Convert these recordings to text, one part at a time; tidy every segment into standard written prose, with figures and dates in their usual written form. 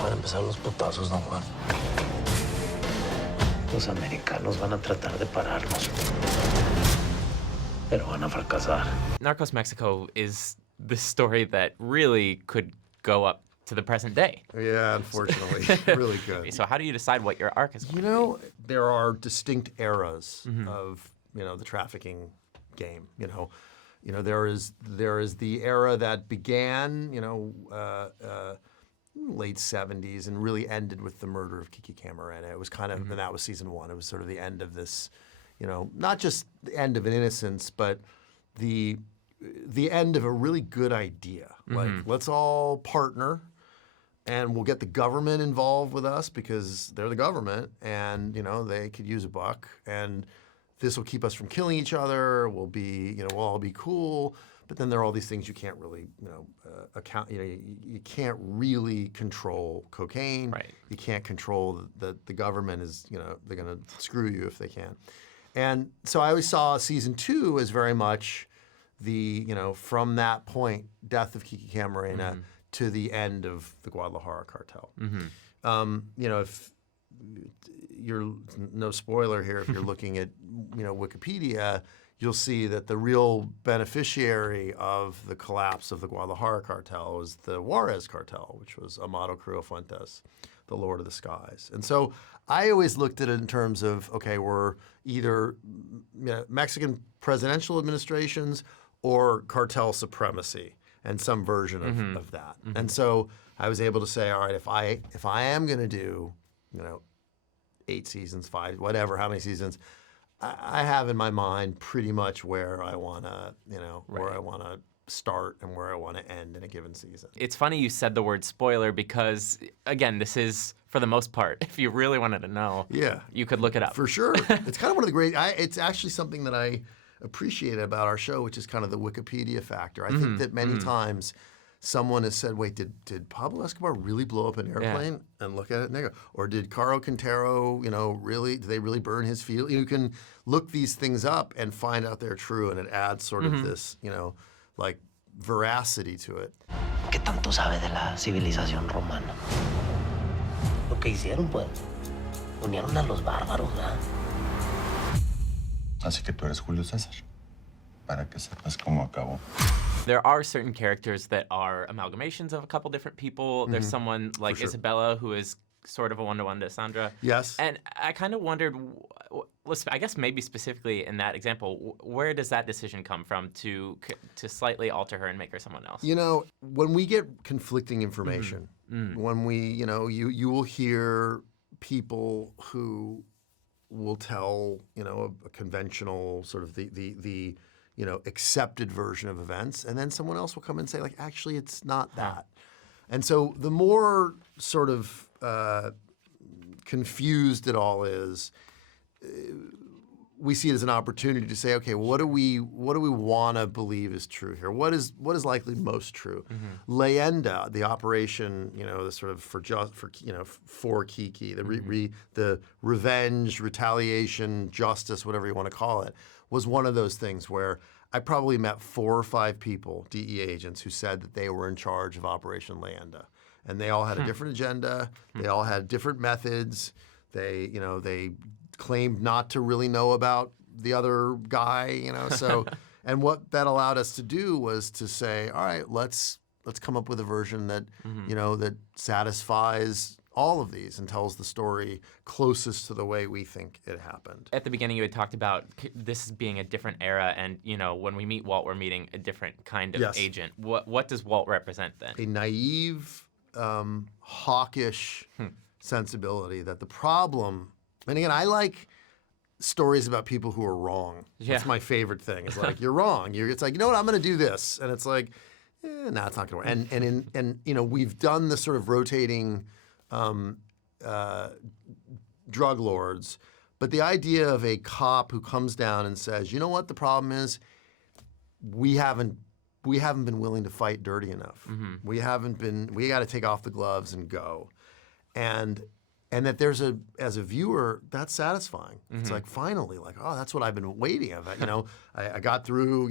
Ya van a empezar los putazos, don Juan. Los americanos van a tratar de pararnos, pero van a fracasar. Narcos Mexico is the story that really could go up to the present day. Yeah, unfortunately, really good. So how do you decide what your arc is going to be? There are distinct eras of, the trafficking game. There is the era that began, late 70s and really ended with the murder of Kiki Camarena. It was kind of, and that was season 1. It was sort of the end of this, not just the end of an innocence, but the end of a really good idea. Like, let's all partner and we'll get the government involved with us because they're the government and, they could use a buck and this will keep us from killing each other. We'll be, we'll all be cool. But then there are all these things you can't really, account. You can't really control cocaine. Right. You can't control the government is, they're going to screw you if they can. And so I always saw season 2 as very much the, from that point, death of Kiki Camarena to the end of the Guadalajara cartel. If you're no spoiler here, if you're looking at, Wikipedia, you'll see that the real beneficiary of the collapse of the Guadalajara cartel was the Juarez cartel, which was Amado Carrillo Fuentes, the Lord of the Skies. And so I always looked at it in terms of, okay, we're either Mexican presidential administrations or cartel supremacy and some version of that. And so I was able to say, all right, if I am going to do, 8 seasons, 5, whatever, how many seasons, I have in my mind pretty much where I want to, where I want to start and where I want to end in a given season. It's funny you said the word spoiler because, again, this is, for the most part, if you really wanted to know, you could look it up. For sure. It's kind of one of the great, it's actually something that I appreciate about our show, which is kind of the Wikipedia factor. I think that many times someone has said, wait, did Pablo Escobar really blow up an airplane? Yeah. And look at it and they go, or did Caro Quintero, really, did they really burn his field? You can look these things up and find out they're true, and it adds sort of this, like veracity to it. ¿Qué tanto sabe de la civilización romana? Lo que hicieron, pues, unieron a los bárbaros, ¿verdad? Así que tú eres Julio César, para que sepas cómo acabó. There are certain characters that are amalgamations of a couple different people. There's someone like Isabella who is sort of a one-to-one to Sandra. Yes. And I kind of wondered, I guess maybe specifically in that example, where does that decision come from to slightly alter her and make her someone else? When we get conflicting information, when we, you will hear people who will tell, a conventional sort of the accepted version of events, and then someone else will come and say, like, actually, it's not that. And so the more sort of confused it all is, we see it as an opportunity to say, okay, what do we want to believe is true here? What is likely most true? Leyenda, the operation, the sort of for Kiki, the revenge, retaliation, justice, whatever you want to call it, was one of those things where I probably met 4 or 5 people, DEA agents, who said that they were in charge of Operation Leyenda. And they all had a different agenda. They all had different methods. They claimed not to really know about the other guy, so, and what that allowed us to do was to say, all right, let's come up with a version that, that satisfies all of these and tells the story closest to the way we think it happened. At the beginning, you had talked about this being a different era, and when we meet Walt, we're meeting a different kind of agent. What does Walt represent then? A naive, hawkish sensibility that the problem, and again, I like stories about people who are wrong. Yeah. That's my favorite thing. It's like, you're wrong. It's like, I'm going to do this. And it's like, no, it's not going to work. And we've done this sort of rotating drug lords, but the idea of a cop who comes down and says, you know what the problem is? We haven't been willing to fight dirty enough. We got to take off the gloves and go. And that there's as a viewer, that's satisfying. It's like, finally, like, oh, that's what I've been waiting of. I got through,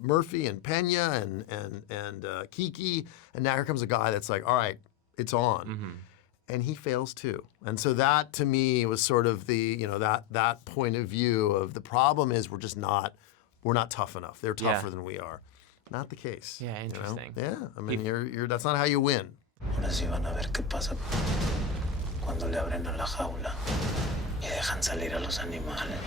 Murphy and Pena and Kiki, and now here comes a guy that's like, all right, it's on. And he fails too. And so that to me was sort of the, that point of view of the problem is we're not tough enough. They're tougher than we are. Not the case. Yeah, interesting. Yeah, I mean, that's not how you win. Ahora sí van a ver qué pasa cuando le abren a la jaula y dejan salir a los animales.